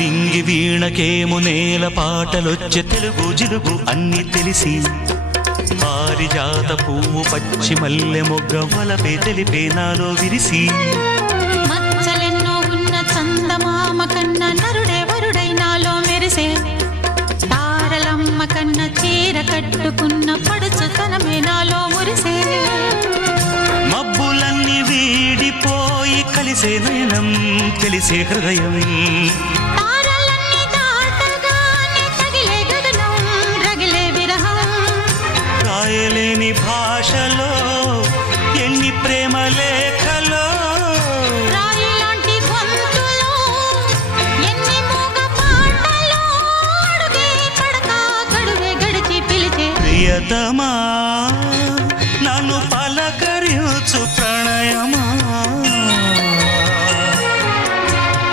నింగి వీణకేము నేల పాటలొచ్చే తెలుగు జిలుగు అన్ని తెలిసి పారిజాత పువ్వు పచ్చి మల్లె మొగ్గ వలపే తెలిపే నాలో విరిసి మచ్చలెన్నో ఉన్న చందమామ కన్న నరుడే వరుడై నాలో మెరిసే తారలమ్మ కన్న చీర కట్టుకున్న పడుచుతనమే నాలో మురిసే మబ్బులన్నీ వీడిపోయి కలిసే నయనం తెలిసే హృదయం తారలన్నీ దాటగానే తగిలే గగనం రగిలే విరహం రాయలేని భాషలో ఎన్ని ప్రేమ లేఖలో రాయిలాంటి గొంతులో ఎన్ని మూగ పాటలో అడుగే పడక గడువే గడిచి పిలిచే ప్రియతమా